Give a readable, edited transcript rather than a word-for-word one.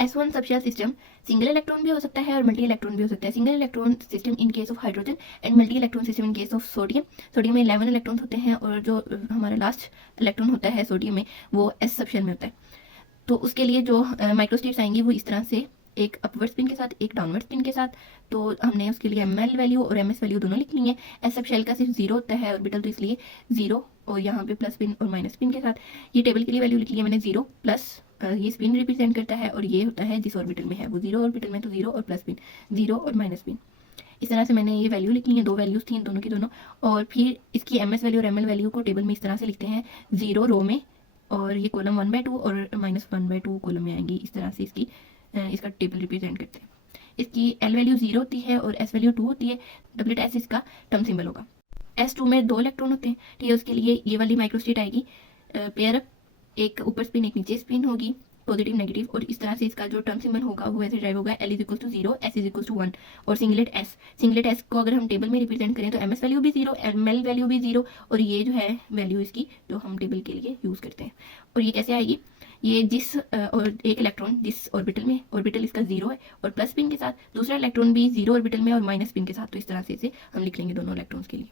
S1 subshell system single electron भी हो सकता है और मल्टी इलेक्ट्रॉन भी हो सकता है। Single electron system in case of hydrogen and multi electron system in case of sodium. Sodium में 11 इलेक्ट्रॉन होते हैं और जो हमारा लास्ट इलेक्ट्रॉन होता है सोडियम में वो S सबशेल में होता है। तो उसके लिए जो माइक्रोस्टेट्स आएंगी वो इस तरह से, एक अपवर्ड स्पिन के साथ एक डाउनवर्ड स्पिन के साथ। तो हमने उसके लिए ml वैल्यू और ms वैल्यू दोनों लिख ली है। S सबशेल का सिर्फ 0 होता है ऑर्बिटल, तो इसलिए 0 और यहाँ पे प्लस स्पिन और माइनस स्पिन के साथ। ये टेबल के लिए वैल्यू लिख ली है मैंने 0 प्लस ये स्पिन रिप्रेजेंट करता है और ये होता है जिस ऑर्बिटल में है वो 0 ऑर्बिटल में, तो 0 और प्लस स्पिन, 0 और माइनस स्पिन। इस तरह से मैंने ये वैल्यू लिख ली है, दो वैल्यूज थी दोनों की दोनों। और फिर इसकी ms वैल्यू और ml वैल्यू को टेबल में इस तरह से लिखते हैं, 0 रो में और ये कॉलम 1/2 और -1/2 कॉलम में आएंगी। इस तरह से इसका टेबल रिप्रेजेंट करते हैं। इसकी L वैल्यू 0 होती है और S वैल्यू 2 होती है। डबलेट S इसका टर्म सिंबल होगा। S2 में 2 इलेक्ट्रॉन होते हैं, ठीक है। उसके लिए ये वाली माइक्रोस्टेट आएगी पेयर अप, एक ऊपर स्पिन एक नीचे स्पिन होगी, पॉजिटिव नेगेटिव, और इस तरह से इसका जो टर्म सिंबल होगा वो ऐसे ड्राइव होगा, L = 0, S = 1 और सिंगलेट S को अगर हम टेबल में रिप्रेजेंट करें तो MS वैल्यू भी 0, ML वैल्यू भी 0 और ये जो है वैल्यू इसकी जो हम टेबल के लिए यूज़ करते हैं। और ये कैसे आएगी, ये जिस और एक इलेक्ट्रॉन जिस ऑर्बिटल में, ऑर्बिटल इसका 0 है और प्लस स्पिन के साथ, दूसरा इलेक्ट्रॉन भी 0 ऑर्बिटल में और माइनस स्पिन के साथ। तो इस तरह से इसे हम लिख लेंगे दोनों इलेक्ट्रॉन्स के लिए।